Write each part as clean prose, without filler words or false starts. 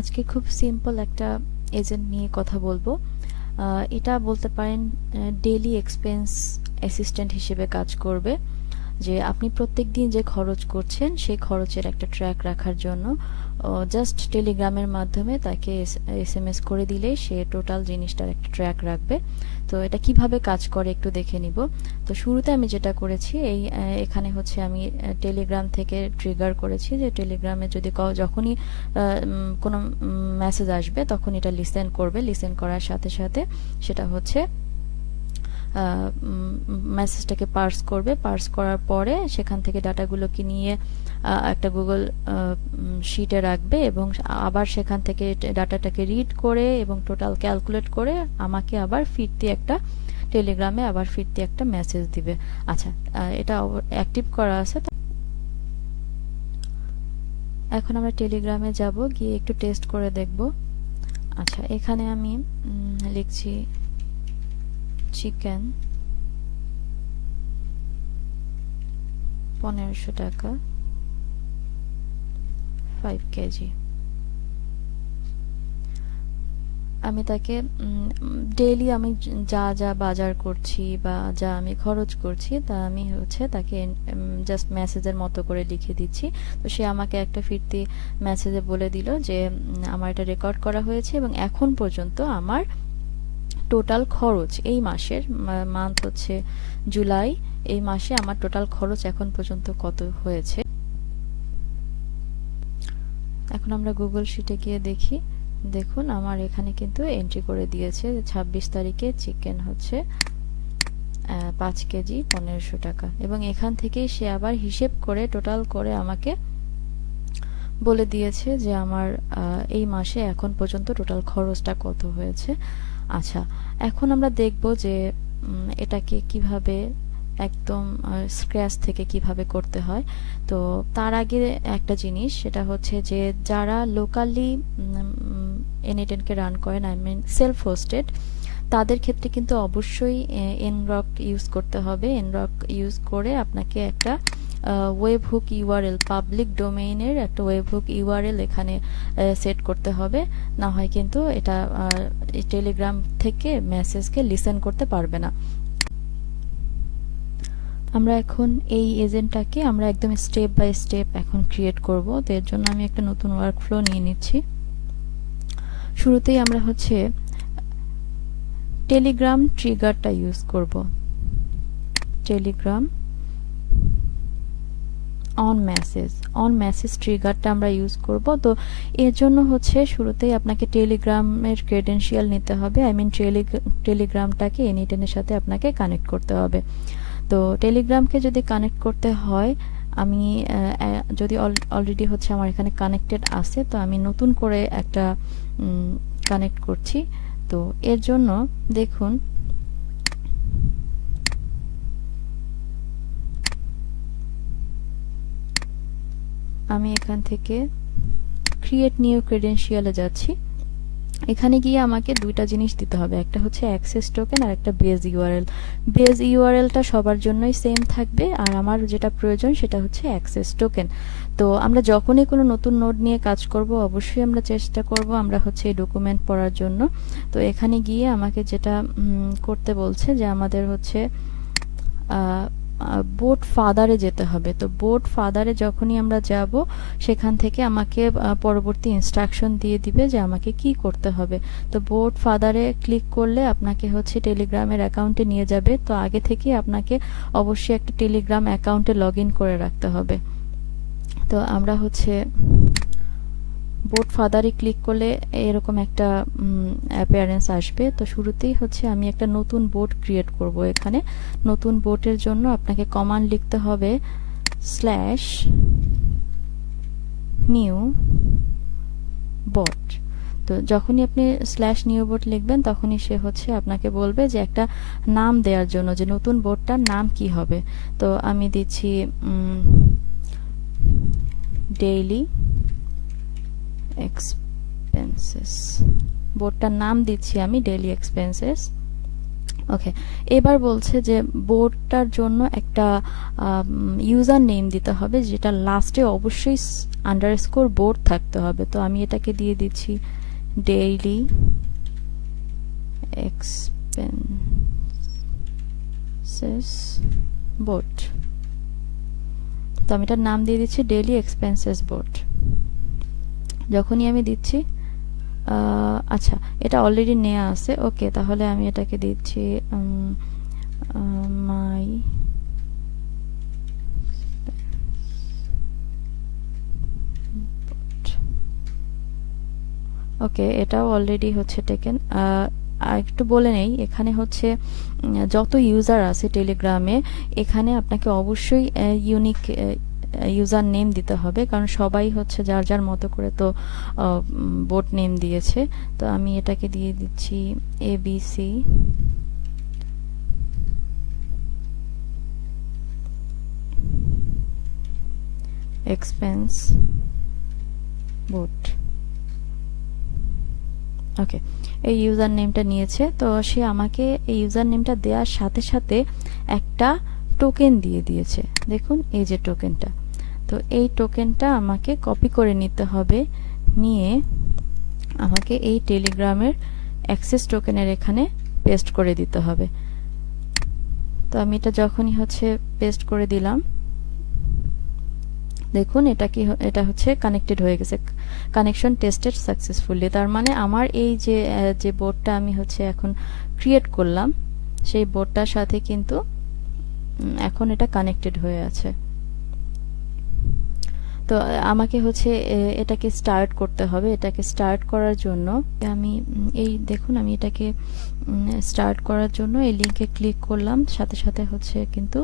আজকে খুব সিম্পল একটা এজেন্ট নিয়ে কথা বলবো। এটা বলতে পারেন ডেইলি এক্সপেন্স অ্যাসিস্ট্যান্ট হিসেবে কাজ করবে। যে আপনি প্রত্যেকদিন যে খরচ করছেন সেই খরচের একটা ট্র্যাক রাখার জন্য জাস্ট টেলিগ্রামের মাধ্যমে তাকে এসএমএস করে দিলেই সে টোটাল জিনিসটার একটা ট্র্যাক রাখবে। তো এটা কিভাবে কাজ করে একটু দেখে নিব। তো শুরুতে আমি যেটা করেছি এখানে হচ্ছে আমি টেলিগ্রাম থেকে ট্রিগার করেছি যে টেলিগ্রামে যদি যখনই কোনো মেসেজ আসবে তখন এটা লিসেন করবে। লিসেন করার সাথে সাথে সেটা হচ্ছে মেসেজটাকে পার্স করবে। পার্স করার পরে সেখান থেকে ডাটাগুলোকে নিয়ে একটা গুগল শিটে রাখবে এবং আবার সেখান থেকে ডাটাটাকে রিড করে এবং টোটাল ক্যালকুলেট করে আমাকে আবার ফিরতি একটা টেলিগ্রামে আবার ফিরতি একটা মেসেজ দিবে। আচ্ছা, এটা অ্যাক্টিভ করা আছে। এখন আমরা টেলিগ্রামে যাব, গিয়ে একটু টেস্ট করে দেখব। আচ্ছা, এখানে আমি লিখছি চিকেন 1500 টাকা 5 কেজি। আমি তাকে ডেইলি আমি যা যা বাজার করছি বা যা আমি খরচ করছি তা আমি হচ্ছে তাকে জাস্ট মেসেজের মতো করে লিখে দিচ্ছি। তো সে আমাকে একটা ফিরতি মেসেজে বলে দিল যে আমার এটা রেকর্ড করা হয়েছে এবং এখন পর্যন্ত আমার টোটাল খরচ এই মাসের মান্থ হচ্ছে জুলাই, এই মাসে আমার টোটাল খরচ এখন পর্যন্ত কত হয়েছে। এখন আমরা গুগল শিটে গিয়ে দেখি। দেখুন আমার এখানে কিন্তু এন্ট্রি করে দিয়েছে 26 তারিখে চিকেন হচ্ছে 5 কেজি 1500 টাকা এবং এখান থেকেই সে আবার হিসেব করে টোটাল করে আমাকে বলে দিয়েছে যে আমার এই মাসে এখন পর্যন্ত টোটাল খরচটা কত হয়েছে। আচ্ছা, এখন আমরা দেখব যে এটাকে কিভাবে একদম স্ক্র্যাচ থেকে কিভাবে করতে হয়। তো তার আগে একটা জিনিস, সেটা হচ্ছে যে যারা লোকালি এনএটেনকে রান করেন, আই মিন সেলফ হোস্টেড, তাদের ক্ষেত্রে কিন্তু অবশ্যই এনরক ইউজ করতে হবে। এনরক ইউজ করে আপনাকে একটা ওয়েব হুক ইউআরএল, পাবলিক ডোমেইনের একটা ওয়েব হুক ইউআরএল এখানে সেট করতে হবে। না হয় কিন্তু এটা টেলিগ্রাম থেকে মেসেজকে লিসেন করতে পারবে না। আমরা এখন এই এজেন্টটাকে আমরা একদম স্টেপ বাই স্টেপ এখন ক্রিয়েট করব। তো এর জন্য আমি একটা নতুন ওয়ার্কফ্লো নিয়ে নিচ্ছি। শুরুতেই আমরা হচ্ছে টেলিগ্রাম ট্রিগারটা ইউজ করব। টেলিগ্রাম অন মেসেজ ট্রিগারটা আমরা ইউজ করব। তো এর জন্য হচ্ছে শুরুতেই আপনাকে টেলিগ্রামের ক্রেডেনশিয়াল নিতে হবে। আই মিন টেলিগ্রামটাকে এনএটেনের সাথে আপনাকে কানেক্ট করতে হবে। তো টেলিগ্রামকে যদি কানেক্ট করতে হয়, আমি যদি অলরেডি হচ্ছে আমার এখানে কানেক্টেড আছে, তো আমি নতুন করে একটা কানেক্ট করছি। তো এর জন্য দেখুন আমি এখান থেকে ক্রিয়েট নিউ ক্রেডেনশিয়ালে যাচ্ছি। এখানে গিয়ে আমাকে দুইটা জিনিস দিতে হবে, একটা হচ্ছে অ্যাক্সেস টোকেন আর একটা বেজ ইউআরএল। বেজ ইউআরএলটা সবার জন্যই সেম থাকবে আর আমার যেটা প্রয়োজন সেটা হচ্ছে অ্যাক্সেস টোকেন। তো আমরা যখনই কোনো নতুন নোড নিয়ে কাজ করব অবশ্যই আমরা চেষ্টা করব আমরা হচ্ছে এই ডকুমেন্ট পড়ার জন্য। তো এখানে গিয়ে আমাকে যেটা করতে বলছে যে আমাদের হচ্ছে বোট ফাদারে যেতে হবে। তো বোট ফাদারে যখনই আমরা যাব সেখান থেকে আমাকে পরবর্তী ইনস্ট্রাকশন দিয়ে দিবে যে আমাকে কি করতে হবে। তো বোট ফাদারে ক্লিক করলে আপনাকে হচ্ছে টেলিগ্রামের অ্যাকাউন্টে নিয়ে যাবে। তো আগে থেকে আপনাকে অবশ্যই একটা টেলিগ্রাম অ্যাকাউন্টে লগ ইন করে রাখতে হবে। তো আমরা হচ্ছে বোট ফাদারে ক্লিক করলে এরকম একটা অ্যাপিয়ারেন্স আসবে। তো শুরুতেই হচ্ছে আমি একটা নতুন বোট ক্রিয়েট করব। এখানে নতুন বোটের জন্য আপনাকে কমান্ড লিখতে হবে /new bot। তো যখনই আপনি /new bot লিখবেন তখনই সে হচ্ছে আপনাকে বলবে যে একটা নাম দেওয়ার জন্য যে নতুন বোটটার নাম কি হবে। তো আমি দিচ্ছি ডেইলি এক্সপেন্সেস। বোটটার নাম দিচ্ছি আমি ডেইলি এক্সপেন্সেস। ওকে, এবার বলছে যে বোর্ডটার জন্য একটা ইউজার নেম দিতে হবে, যেটা লাস্টে অবশ্যই আন্ডারস্কোর বোর্ড থাকতে হবে। তো আমি এটাকে দিয়ে দিচ্ছি ডেইলি এক্সপেন্সেস বোর্ড। তো আমি এটার নাম দিয়ে দিচ্ছি ডেইলি এক্সপেন্সেস বোর্ড। যখনই আমি দিচ্ছি, আচ্ছা এটা অলরেডি নেওয়া আছে, ওকে, তাহলে আমি এটাকে দিচ্ছি মাই ওকে, এটাও অলরেডি হচ্ছে টেকেন। একটু বলে নেই, এখানে হচ্ছে যত ইউজার আছে টেলিগ্রামে, এখানে আপনাকে অবশ্যই ইউনিক ইউজার নেম দিতে হবে, কারণ সবাই হচ্ছে যার যার মতো করে তো বোট নেম দিয়েছে। তো আমি এটাকে দিয়ে দিচ্ছি ABC এক্সপেন্স বোট। ওকে, এই ইউজার নেমটা নিয়েছে। তো সে আমাকে এই ইউজার নেমটা দেওয়ার সাথে সাথে একটা টোকেন দিয়ে দিয়েছে, দেখুন এই যে টোকেনটা। তো এই টোকেনটা আমাকে কপি করে নিতে হবে, নিয়ে আমাকে এই টেলিগ্রামের অ্যাক্সেস টোকেনের এখানে পেস্ট করে দিতে হবে। তো আমি এটা যখনই হচ্ছে পেস্ট করে দিলাম, দেখুন এটা হচ্ছে কানেক্টেড হয়ে গেছে, কানেকশন টেস্টেড সাকসেসফুলি। তার মানে আমার এই যে বোর্ডটা আমি হচ্ছে এখন ক্রিয়েট করলাম, সেই বোর্ডটার সাথে কিন্তু এখন এটা কানেক্টেড হয়ে আছে। তো আমাকে হচ্ছে এটাকে স্টার্ট করতে হবে। এটাকে স্টার্ট করার জন্য আমি এই দেখুন, আমি এটাকে স্টার্ট করার জন্য এই লিঙ্কে ক্লিক করলাম, সাথে সাথে হচ্ছে কিন্তু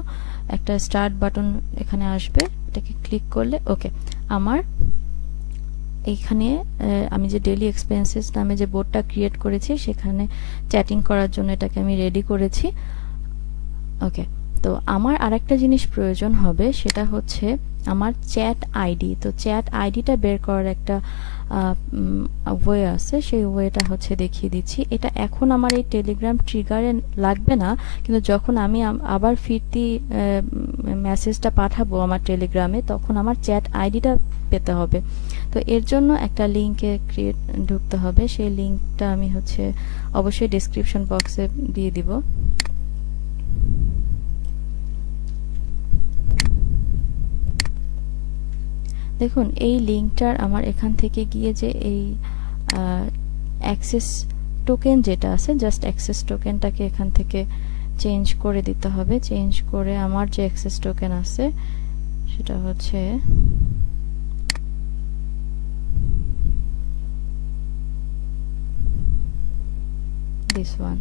একটা স্টার্ট বাটন এখানে আসবে, এটাকে ক্লিক করলে ওকে, আমার এইখানে আমি যে ডেইলি এক্সপেন্সেস নামে যে বোর্ডটা ক্রিয়েট করেছি, সেখানে চ্যাটিং করার জন্য এটাকে আমি রেডি করেছি। ওকে, তো আমার আরেকটা জিনিস প্রয়োজন হবে, সেটা হচ্ছে আমার চ্যাট আইডি। তো চ্যাট আইডিটা বের করার একটা ওয়ে আছে, সেই ওয়েটা হচ্ছে দেখিয়ে দিচ্ছি। এটা এখন আমার এই টেলিগ্রাম ট্রিগারে লাগবে না, কিন্তু যখন আমি আবার ফিরতি মেসেজটা পাঠাবো আমার টেলিগ্রামে, তখন আমার চ্যাট আইডিটা পেতে হবে। তো এর জন্য একটা লিঙ্কে ঢুকতে হবে, সেই লিঙ্কটা আমি হচ্ছে অবশ্যই ডেসক্রিপশন বক্সে দিয়ে দিব। দেখুন এই লিঙ্কটার আমার এখান থেকে গিয়ে যে এই অ্যাক্সেস টোকেন যেটা আছে, জাস্ট অ্যাক্সেস টোকেনটাকে এখান থেকে চেঞ্জ করে দিতে হবে। চেঞ্জ করে আমার যে অ্যাক্সেস টোকেন আছে সেটা হচ্ছে দিস ওয়ান।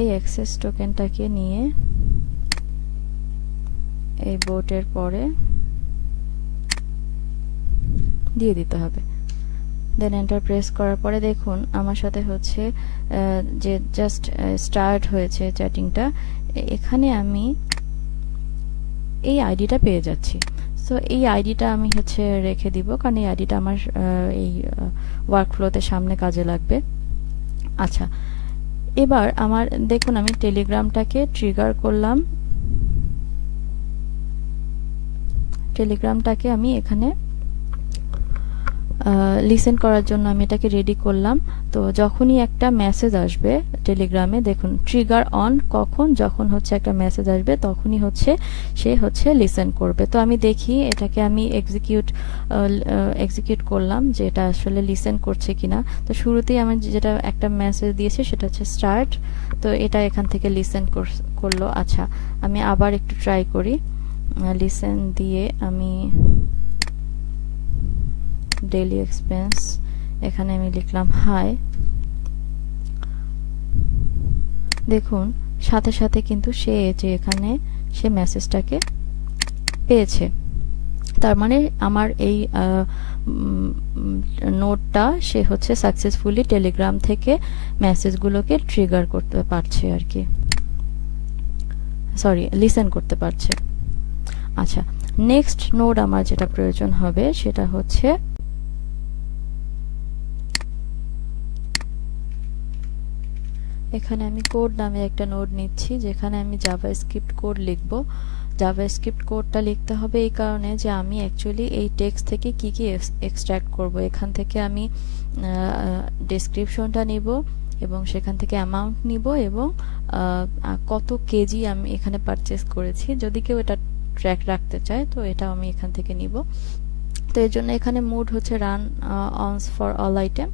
এই অ্যাক্সেস টোকেনটাকে নিয়ে এই বোটের পরে দিয়ে দিতে হবে। দেন এন্টার প্রেস করার পরে দেখুন আমার সাথে হচ্ছে যে জাস্ট স্টার্ট হয়েছে চ্যাটিংটা, এখানে আমি এই আইডিটা পেয়ে যাচ্ছি। সো এই আইডিটা আমি হচ্ছে রেখে দিব, কারণ এই আইডিটা আমার এই ওয়ার্কফ্লোতে সামনে কাজে লাগবে। আচ্ছা, এবার আমার দেখুন আমি টেলিগ্রামটাকে ট্রিগার করলাম, টেলিগ্রামটাকে আমি এখানে লিসেন করার জন্য আমি এটাকে রেডি করলাম। তো যখনই একটা মেসেজ আসবে টেলিগ্রামে, দেখুন ট্রিগার অন কখন, যখন হচ্ছে একটা মেসেজ আসবে তখনই হচ্ছে সে হচ্ছে লিসেন করবে। তো আমি দেখি এটাকে আমি এক্সিকিউট করলাম যে এটা আসলে লিসেন করছে কিনা। তো শুরুতেই আমি যেটা একটা মেসেজ দিয়েছি সেটা হচ্ছে স্টার্ট, তো এটা এখান থেকে লিসেন করলো। আচ্ছা, আমি আবার একটু ট্রাই করি, লিসেন দিয়ে আমি ডেইলি এক্সপেন্স এখানে আমি লিখলাম হাই। দেখুন সাথে সাথে কিন্তু সে যে এখানে সে মেসেজটাকে পেয়েছে, তার মানে আমার এই নোটটা সে হচ্ছে সাকসেসফুলি টেলিগ্রাম থেকে মেসেজগুলোকে ট্রিগার করতে পারছে আর কি, সরি লিসেন করতে পারছে। আচ্ছা, নেক্সট নোড আমার যেটা প্রয়োজন হবে সেটা হচ্ছে এখানে আমি কোড নামে একটা নোড নিচ্ছি, যেখানে আমি জাভাস্ক্রিপ্ট কোড লিখব। জাভাস্ক্রিপ্ট কোডটা লিখতে হবে এই কারণে যে আমি অ্যাকচুয়ালি এই টেক্সট থেকে কি কি এক্সট্রাক্ট করব। এখান থেকে আমি ডেসক্রিপশনটা নিব এবং সেখান থেকে অ্যামাউন্ট নিব এবং কত কেজি আমি এখানে পারচেজ করেছি। যদি কেউ এটা ট্র্যাক রাখতে চায় তো এটা আমি এখান থেকে নিব। তো এর জন্য এখানে মোড হচ্ছে run once for all item.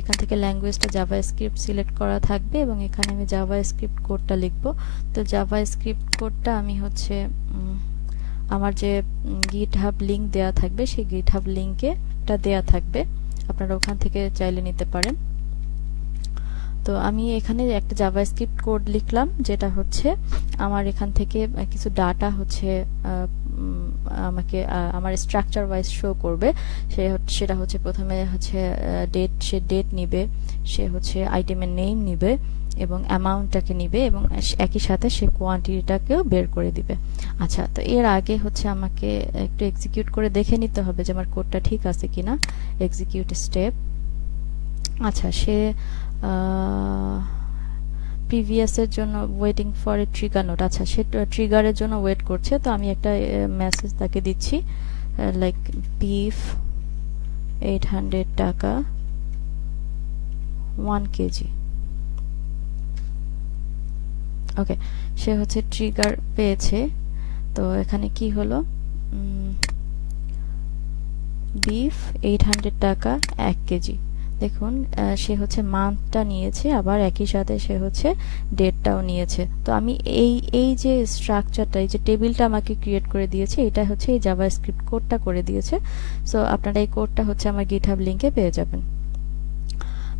এখান থেকে ল্যাঙ্গুয়েজটা জাভাস্ক্রিপ্ট সিলেক্ট করা থাকবে এবং এখানে আমি জাভাস্ক্রিপ্ট কোডটা লিখব। তো জাভাস্ক্রিপ্ট কোডটা আমি হচ্ছে আমার যে গিটহাব লিংক দেয়া থাকবে সেই গিটহাব লিংকে এটা দেয়া থাকবে, আপনারা ওখান থেকে চাইলে নিতে পারেন। তো আমি এখানে একটা জাভাস্ক্রিপ্ট কোড লিখলাম, যেটা হচ্ছে আমার এখান থেকে কিছু ডাটা হচ্ছে আমাকে আমার স্ট্রাকচার ওয়াইজ শো করবে। সেটা হচ্ছে প্রথমে হচ্ছে সে ডেট নিবে, সে হচ্ছে আইটেমের নেম নিবে এবং অ্যামাউন্টটাকে নিবে এবং একই সাথে সে কোয়ান্টিটিটাকেও বের করে দিবে। আচ্ছা, তো এর আগে হচ্ছে আমাকে একটু এক্সিকিউট করে দেখে নিতে হবে যে আমার কোডটা ঠিক আছে কিনা। Execute step. আচ্ছা, সে প্রিভিয়াস এর জন্য waiting for a trigger note. আচ্ছা, সে ট্রিগারের জন্য ওয়েট করছে। তো আমি একটা মেসেজ তাকে দিচ্ছি, লাইক বিফ 800 টাকা 1 কেজি। ওকে, সে হচ্ছে ট্রিগার পেয়েছে। তো এখানে কি হলো, বিফ 800 টাকা 1 কেজি। দেখুন সে হচ্ছে মান্থটা নিয়েছে, আবার একই সাথে সে হচ্ছে ডেটটাও নিয়েছে। তো আমি এই যে স্ট্রাকচারটা, এই যে টেবিলটা আমাকে ক্রিয়েট করে দিয়েছে, এটা হচ্ছে এই জাভাস্ক্রিপ্ট কোডটা করে দিয়েছে। সো আপনারা এই কোডটা হচ্ছে আমার গিটহাব লিংকে পেয়ে যাবেন।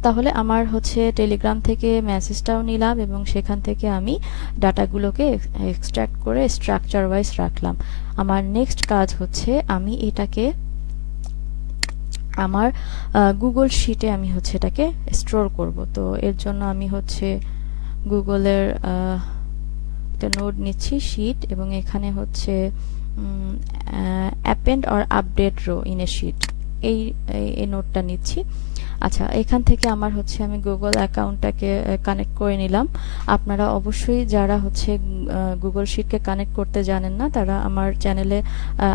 তাহলে আমার হচ্ছে টেলিগ্রাম থেকে মেসেজটাও নিলাম এবং সেখান থেকে আমি ডাটাগুলোকে এক্সট্রাক্ট করে স্ট্রাকচার ওয়াইজ রাখলাম। আমার নেক্সট কাজ হচ্ছে আমি এটাকে আমার গুগল শিটে আমি হচ্ছে এটাকে স্টোর করব। তো এর জন্য আমি হচ্ছে গুগলের একটা নোড নিচ্ছি, শিট, এবং এখানে হচ্ছে append or update row in a sheet, এই নোডটা নিচ্ছি। আচ্ছা, এখান থেকে আমার হচ্ছে আমি গুগল অ্যাকাউন্টটাকে কানেক্ট করে নিলাম। আপনারা অবশ্যই যারা হচ্ছে গুগল শিটকে কানেক্ট করতে জানেন না, তারা আমার চ্যানেলে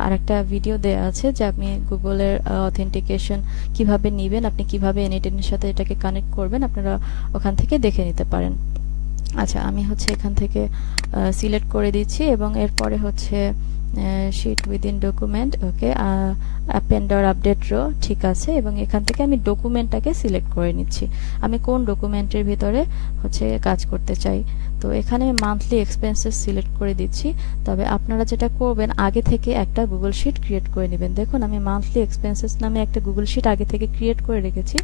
আরেকটা ভিডিও দেয়া আছে যে আপনি গুগলের অথেন্টিকেশন কিভাবে নেবেন, আপনি কিভাবে এনএটেনের সাথে এটাকে কানেক্ট করবেন, আপনারা ওখান থেকে দেখে নিতে পারেন। আচ্ছা, আমি হচ্ছে এখান থেকে সিলেক্ট করে দিচ্ছি এবং এরপরে হচ্ছে sheet within document, okay, append or update row, ঠিক আছে, এবং এখান থেকে আমি ডকুমেন্টটাকে সিলেক্ট করে নিচ্ছি, আমি কোন ডকুমেন্টের ভিতরে হচ্ছে কাজ করতে চাই। তো এখানে মান্থলি এক্সপেন্সেস সিলেক্ট করে দিচ্ছি। তবে আপনারা যেটা করবেন, আগে থেকে একটা গুগল শিট ক্রিয়েট করে নেবেন। দেখুন আমি মান্থলি এক্সপেন্সেস নামে একটা গুগল শিট আগে থেকে ক্রিয়েট করে রেখেছি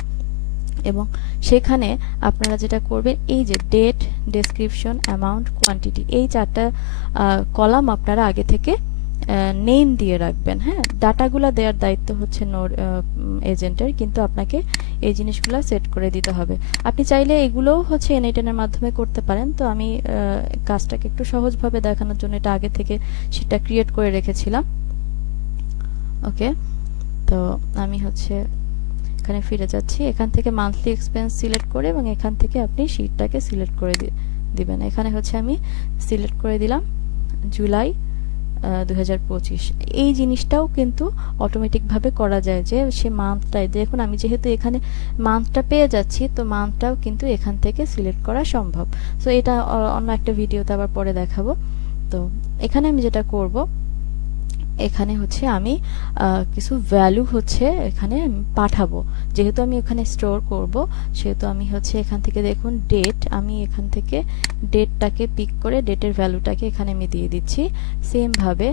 এবং সেখানে আপনারা যেটা করবেন, এই যে ডেট, ডেসক্রিপশন, অ্যামাউন্ট, কোয়ান্টিটি, এই 4টা কলাম আপনারা আগে থেকে নেম দিয়ে রাখবেন। হ্যাঁ, ডাটাগুলো দেওয়ার দায়িত্ব হচ্ছে নোড এজেন্টের, কিন্তু আপনাকে এই জিনিসগুলো সেট করে দিতে হবে। আপনি চাইলে এগুলোও হচ্ছে এনএটেনের মাধ্যমে করতে পারেন। তো আমি কাজটাকে একটু সহজভাবে দেখানোর জন্য এটা আগে থেকে সেটা ক্রিয়েট করে রেখেছিলাম। ওকে, তো আমি হচ্ছে এখানে ফিরে যাচ্ছি, এখান থেকে মান্থলি এক্সপেন্স সিলেক্ট করে এবং এখান থেকে আপনি শিটটাকে সিলেক্ট করে দিবেন। এখানে হচ্ছে আমি সিলেক্ট করে দিলাম জুলাই 2025। এই জিনিসটাও কিন্তু অটোমেটিকভাবে করা যায়, যে সে মান্থটাই দেখুন, আমি যেহেতু এখানে মান্থটা পেয়ে যাচ্ছি, তো মান্থটাও কিন্তু এখান থেকে সিলেক্ট করা সম্ভব। সো এটা অন্য একটা ভিডিওতে আবার পরে দেখাবো। তো এখানে আমি যেটা করব, এখানে হচ্ছে আমি কিছু ভ্যালু হচ্ছে এখানে পাঠাবো। যেহেতু আমি এখানে স্টোর করব, সেহেতু আমি হচ্ছে এখান থেকে দেখুন ডেট, আমি এখান থেকে ডেটটাকে পিক করে ডেটের ভ্যালুটাকে এখানে আমি দিয়ে দিচ্ছি। সেম ভাবে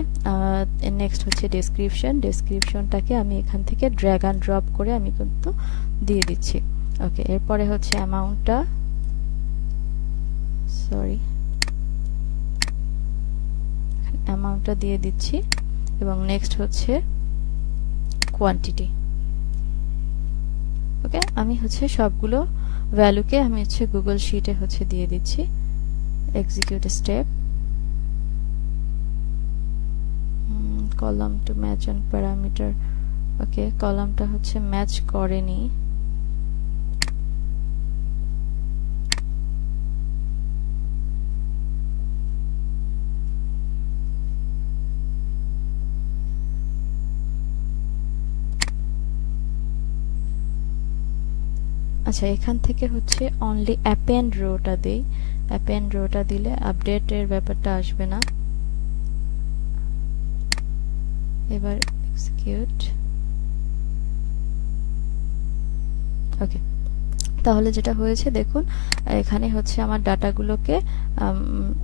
নেক্সট হচ্ছে ডেসক্রিপশন, ডেসক্রিপশনটাকে আমি এখান থেকে ড্র্যাগ অ্যান্ড ড্রপ করে আমি কিন্তু দিয়ে দিচ্ছি। ওকে, এরপরে হচ্ছে অ্যামাউন্টটা, সরি, অ্যামাউন্টটা দিয়ে দিচ্ছি এবং নেক্সট হচ্ছে কোয়ান্টিটি। ওকে, আমি হচ্ছে সবগুলো ভ্যালুকে আমি হচ্ছে গুগল শিটে হচ্ছে দিয়ে দিচ্ছি। Execute step, column to match on parameter. Okay, কলামটা হচ্ছে ম্যাচ করেনি। আচ্ছা, এখান থেকে হচ্ছে অনলি অ্যাপেন্ড রোটা দেই। অ্যাপেন্ড রোটা দিলে আপডেটের ব্যাপারটা আসবে না। এবার এক্সিকিউট। ওকে, তাহলে যেটা হয়েছে দেখুন, এখানে হচ্ছে আমার ডাটাগুলোকে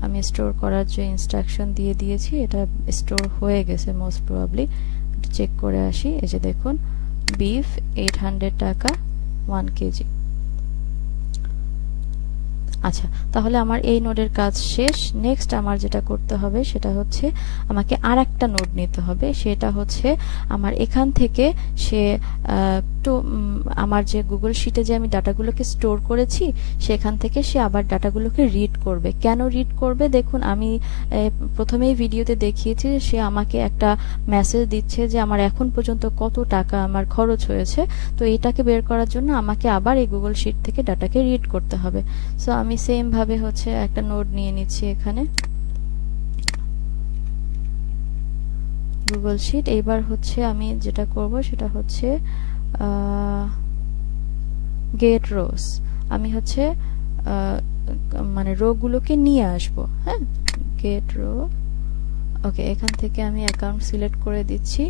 আমি স্টোর করার যে ইনস্ট্রাকশন দিয়ে দিয়েছি এটা স্টোর হয়ে গেছে মোস্ট প্রবাবলি। চেক করে আসি। এই যে দেখুন, বিফ 800 টাকা 1 কেজি। আচ্ছা, তাহলে আমার এই নোডের কাজ শেষ। নেক্সট আমার যেটা করতে হবে সেটা হচ্ছে আমাকে আর একটা নোড নিতে হবে। সেটা হচ্ছে আমার এখান থেকে সে আমার যে গুগল শিটে যে আমি ডাটাগুলোকে স্টোর করেছি সেখান থেকে সে আবার ডাটাগুলোকে রিড করবে। কেন রিড করবে? দেখুন, আমি প্রথমেই ভিডিওতে দেখিয়েছি যে সে আমাকে একটা মেসেজ দিচ্ছে যে আমার এখন পর্যন্ত কত টাকা আমার খরচ হয়েছে। তো এটাকে বের করার জন্য আমাকে আবার এই গুগল শিট থেকে ডাটাকে রিড করতে হবে। সো আমি সেম ভাবে হচ্ছে একটা নোড নিয়ে নিচ্ছি এখানে, গুগল শিট। এবার হচ্ছে আমি যেটা করব সেটা হচ্ছে গেট রোস। আমি হচ্ছে মানে রো গুলোকে নিয়ে আসব। হ্যাঁ, গেট রো। ওকে, এখান থেকে আমি অ্যাকাউন্ট সিলেক্ট করে দিচ্ছি।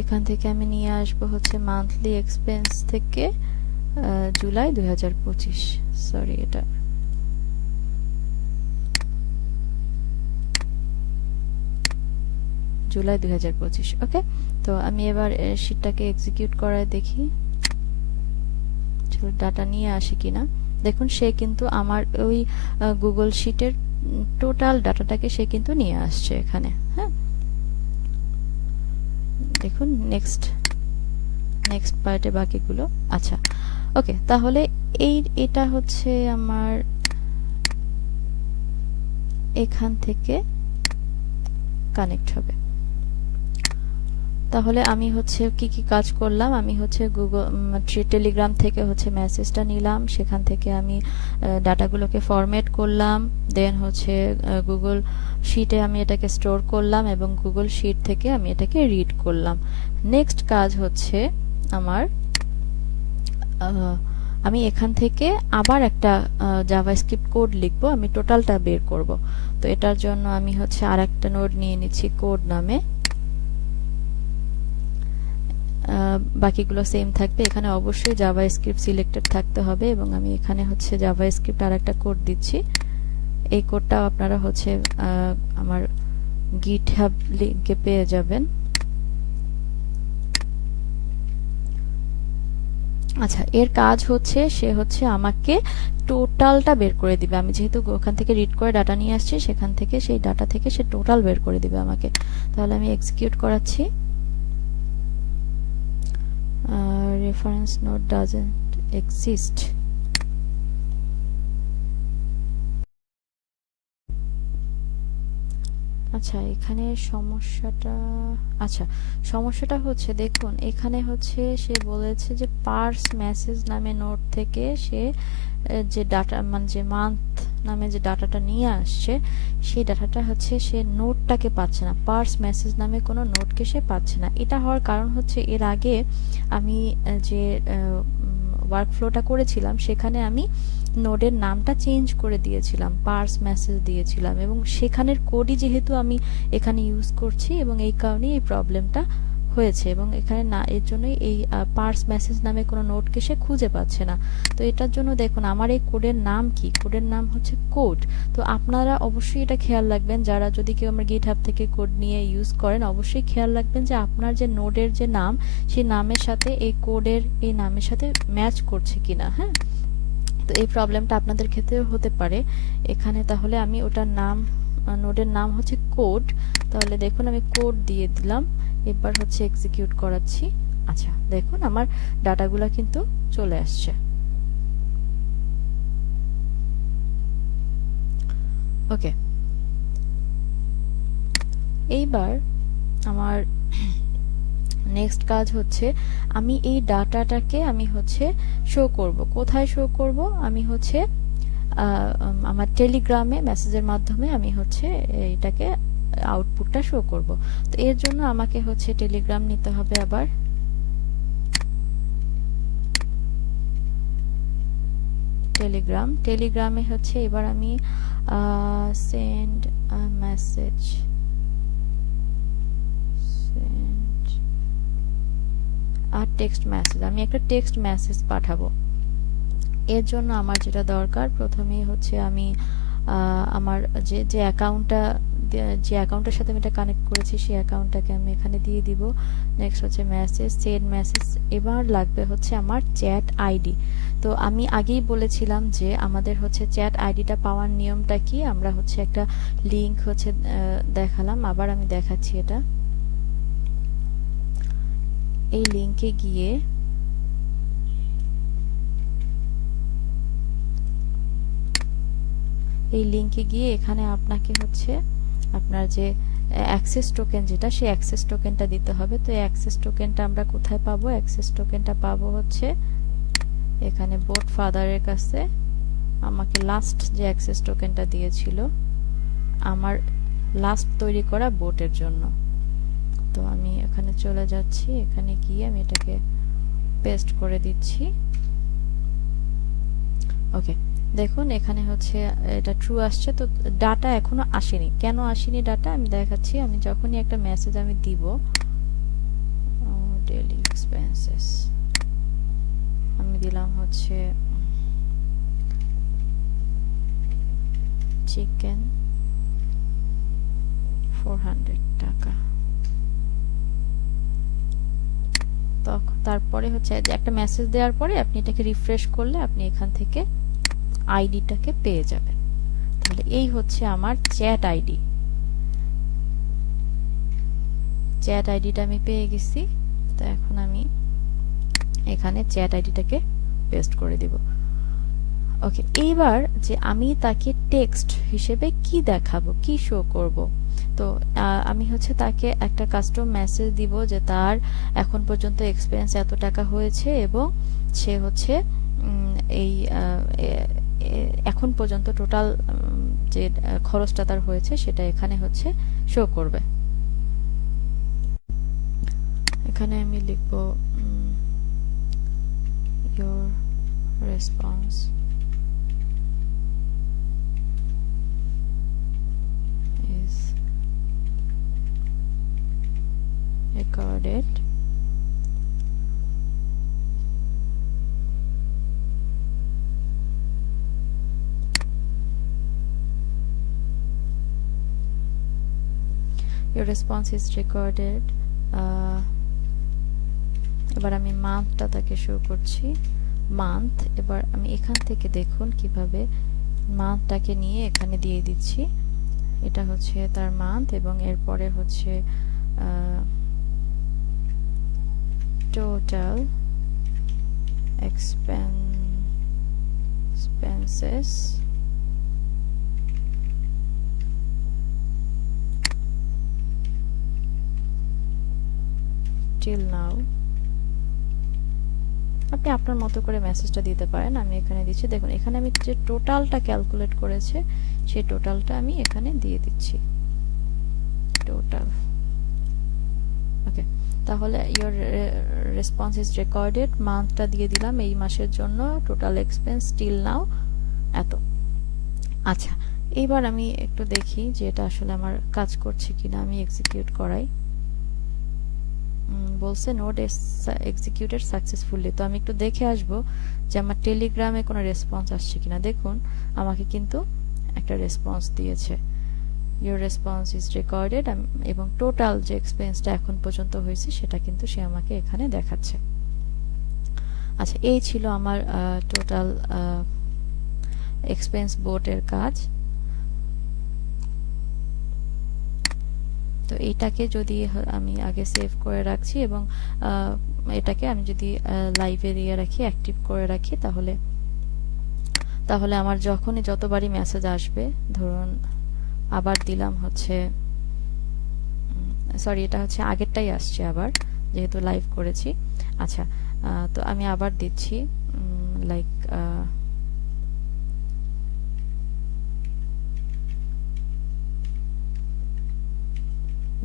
এখান থেকে আমি নিয়ে আসব হচ্ছে মান্থলি এক্সপেন্স থেকে জুলাই 2025। সরি, এটা জুলাই 2025। ওকে, তো আমি এবার শিটটাকে এক্সিকিউট করায় দেখি ডাটা নিয়ে আসি কিনা। দেখুন, সে কিন্তু আমার ওই গুগল শিটের টোটাল ডাটাটাকে সে কিন্তু নিয়ে আসছে এখানে। হ্যাঁ, দেখুন নেক্সট পার্টে বাকিগুলো। আচ্ছা, ওকে, তাহলে এটা হচ্ছে আমার এখান থেকে কানেক্ট হবে। তাহলে আমি হচ্ছে কি কি কাজ করলাম, আমি হচ্ছে টেলিগ্রাম থেকে হচ্ছে মেসেজটা নিলাম, সেখান থেকে আমি ডাটাগুলোকে ফরম্যাট করলাম, দেন হচ্ছে গুগল শিটে আমি এটাকে স্টোর করলাম এবং গুগল শিট থেকে আমি এটাকে রিড করলাম। নেক্সট কাজ হচ্ছে আমার আমি এখান থেকে আবার একটা জাভাস্ক্রিপ্ট কোড লিখবো, আমি টোটালটা বের করব। তো এটার জন্য আমি হচ্ছে আর একটা নোড নিয়ে নিচ্ছি কোড নামে। বাকিগুলো সেম থাকবে। এখানে অবশ্যই জাভাস্ক্রিপ্ট সিলেক্টেড থাকতে হবে এবং আমি এখানে হচ্ছে জাভাস্ক্রিপ্ট আর একটা কোড দিচ্ছি। এই কোডটাও আপনারা হচ্ছে আমার গিটহাব লিংকে পেয়ে যাবেন। আচ্ছা, এর কাজ হচ্ছে সে হচ্ছে আমাকে টোটালটা বের করে দিবে। আমি যেহেতু ওখান থেকে রিড করে ডাটা নিয়ে আসছি, সেখান থেকে সেই ডাটা থেকে সে টোটাল বের করে দিবে আমাকে। তাহলে আমি এক্সিকিউট করাচ্ছি। reference node doesn't exist. আচ্ছা, এখানে সমস্যাটা হচ্ছে দেখুন, এখানে হচ্ছে সে বলেছে যে পার্স মেসেজ নামে নোড থেকে সে যে ডাটা মানে যে মান্থ নামে যে ডাটাটা নিয়ে আসছে সেই ডাটাটা হচ্ছে সে নোডটাকে পাচ্ছে না, পার্স মেসেজ নামে কোনো নোডকে সে পাচ্ছে না। এটা হওয়ার কারণ হচ্ছে এর আগে আমি যে ওয়ার্কফ্লোটা করেছিলাম সেখানে আমি নোডের নামটা চেঞ্জ করে দিয়েছিলাম, পার্স মেসেজ দিয়েছিলাম এবং সেখানের কোডই যেহেতু আমি এখানে ইউজ করছি এবং এই কারণেই এই প্রবলেমটা হয়েছে এবং এখানে না, এর জন্যই এই পার্স মেসেজ নামে কোনো নোটকে সে খুঁজে পাচ্ছে না। তো এটার জন্য দেখুন আমার এই কোডের নাম কি, কোডের নাম হচ্ছে কোড। তো আপনারা অবশ্যই এটা খেয়াল রাখবেন, যারা যদি কেউ আমার গিটহাব থেকে কোড নিয়ে ইউজ করেন অবশ্যই খেয়াল রাখবেন যে আপনার যে নোডের যে নাম সেই নামের সাথে এই কোডের এই নামের সাথে ম্যাচ করছে কিনা। হ্যাঁ, তো এই প্রবলেমটা আপনাদের ক্ষেত্রেও হতে পারে এখানে। তাহলে আমি ওটার নাম, নোডের নাম হচ্ছে কোড। তাহলে দেখুন আমি কোড দিয়ে দিলাম, এবার হচ্ছে এক্সিকিউট করাচ্ছি। আচ্ছা, দেখুন আমার ডাটাগুলো কিন্তু চলে আসছে। ওকে, এইবার আমার নেক্সট কাজ হচ্ছে আমি এই ডাটাটাকে আমি হচ্ছে শো করব। কোথায় শো করব? আমি হচ্ছে আমার টেলিগ্রামে মেসেজের মাধ্যমে আমি হচ্ছে এটাকে আউটপুটটা শো করব। তো এর জন্য আমাকে হচ্ছে টেলিগ্রাম নিতে হবে আবার। টেলিগ্রামে হচ্ছে এবার আমি সেন্ড আ মেসেজ, সেন্ড আর টেক্সট মেসেজ, আমি একটা টেক্সট মেসেজ পাঠাবো। এর জন্য আমার যেটা দরকার, প্রথমেই হচ্ছে আমি আমার যে অ্যাকাউন্টের সাথে আমি এটা কানেক্ট করেছি সেই অ্যাকাউন্টটাকে আমি এখানে দিয়ে দিব। নেক্সট হচ্ছে মেসেজ, সেন্ড মেসেজ। এবার লাগবে হচ্ছে আমার চ্যাট আইডি। তো আমি আগেই বলেছিলাম যে আমাদের হচ্ছে চ্যাট আইডিটা পাওয়ার নিয়মটা কি, আমরা হচ্ছে একটা লিংক হচ্ছে দেখালাম, আবার আমি দেখাচ্ছি এটা। এই লিংকে গিয়ে এখানে আপনাকে হচ্ছে আপনার যে অ্যাক্সেস টোকেন যেটা, সেই অ্যাক্সেস টোকেনটা দিতে হবে। তো এই অ্যাক্সেস টোকেনটা আমরা কোথায় পাবো? অ্যাক্সেস টোকেনটা পাবো হচ্ছে এখানে বোট ফাদারের কাছে। আমাকে লাস্ট যে অ্যাক্সেস টোকেনটা দিয়েছিল আমার লাস্ট তৈরি করা বোটের জন্য। তো আমি এখানে চলে যাচ্ছি, এখানে গিয়ে আমি এটাকে পেস্ট করে দিচ্ছি। ওকে, দেখুন এখানে হচ্ছে এটা ট্রু আসছে। তো ডাটা এখনো আসেনি। কেন আসেনি ডাটা আমি দেখাচ্ছি। আমি যখনই একটা মেসেজ আমি দিব, ডেইলি এক্সপেন্সেস আমি দিলাম হচ্ছে চিকেন 400 টাকা। তারপরে হচ্ছে একটা মেসেজ দেওয়ার পরে আপনি এটাকে রিফ্রেশ করলে আপনি এখান থেকে আইডিটাকে পেয়ে যাবেন। তাহলে এই হচ্ছে আমার চ্যাট আইডি। চ্যাট আইডিটা আমি পেয়ে গেছি। তো এখন আমি এখানে চ্যাট আইডিটাকে পেস্ট করে দিব। ওকে, এইবার যে আমি তাকে টেক্সট হিসেবে কি দেখাবো, কি শো করব, তো আমি হচ্ছে তাকে একটা কাস্টম মেসেজ দিব যে তার এখন পর্যন্ত এক্সপেন্স এত টাকা হয়েছে এবং সে হচ্ছে এই এখন পর্যন্ত টোটাল যে খরচটা তার হয়েছে সেটা এখানে হচ্ছে শো করবে। এখানে আমি লিখব your response is recorded your response is recorded। এবার আমি মান্থটা তাকে শো করছি, মান্থ। এবার আমি এখান থেকে দেখুন কিভাবে মান্থটাকে নিয়ে এখানে দিয়ে দিচ্ছি। এটা হচ্ছে তার মান্থ এবং এরপরে হচ্ছে টোটাল এক্সপেন্সেস till now। আপনি আপনার মতো করে মেসেজটা দিতে পারেন। আমি এখানে দিচ্ছি, দেখুন এখানে আমি যে টোটালটা ক্যালকুলেট করেছে সেই টোটালটা আমি এখানে দিয়ে দিচ্ছি, টোটাল। ওকে, তাহলে ইওর রেসপন্স ইজ রেকর্ডেড, মান্থটা দিয়ে দিলাম এই মাসের জন্য, টোটাল এক্সপেন্স টিল নাও এত। আচ্ছা, এইবার আমি একটু দেখি যে এটা আসলে আমার কাজ করছে কিনা, আমি এক্সিকিউট করাই। বলছে নোট এক্সিকিউটেড সাকসেসফুলি। তো আমি একটু দেখে আসবো যে আমার টেলিগ্রামে কোনো রেসপন্স আসছে কিনা। দেখুন আমাকে কিন্তু একটা রেসপন্স দিয়েছে, ইওর রেসপন্স ইজ রেকর্ডেড, এবং টোটাল যে এক্সপেন্সটা এখন পর্যন্ত হয়েছে সেটা কিন্তু সে আমাকে এখানে দেখাচ্ছে। আচ্ছা, এই ছিল আমার টোটাল এক্সপেন্স বোর্ডের কাজ। তো এটাকে যদি আমি আগে সেভ করে রাখছি এবং এটাকে আমি যদি লাইভে দিয়ে রাখি, অ্যাক্টিভ করে রাখি, তাহলে আমার যখনই যতবারই মেসেজ আসবে, ধরুন আবার দিলাম হচ্ছে, সরি এটা হচ্ছে আগেরটাই আসছে আবার, যেহেতু লাইভ করেছি। আচ্ছা, তো আমি আবার দিচ্ছি লাইক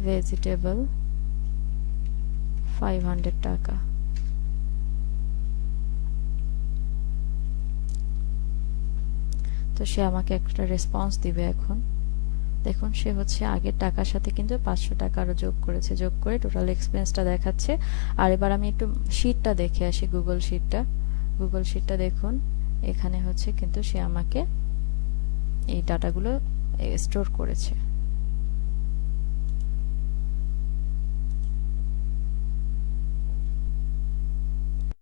ভেজিটেবল 500 টাকা। তো সে আমাকে একটা রেসপন্স দিবে এখন। দেখুন সে হচ্ছে আগের টাকার সাথে কিন্তু 500 টাকা আরো যোগ করেছে, যোগ করে টোটাল এক্সপেন্সটা দেখাচ্ছে। আর এবার আমি একটু শিটটা দেখে আসি, গুগল শিটটা দেখুন, এখানে হচ্ছে কিন্তু সে আমাকে এই ডাটাগুলো স্টোর করেছে।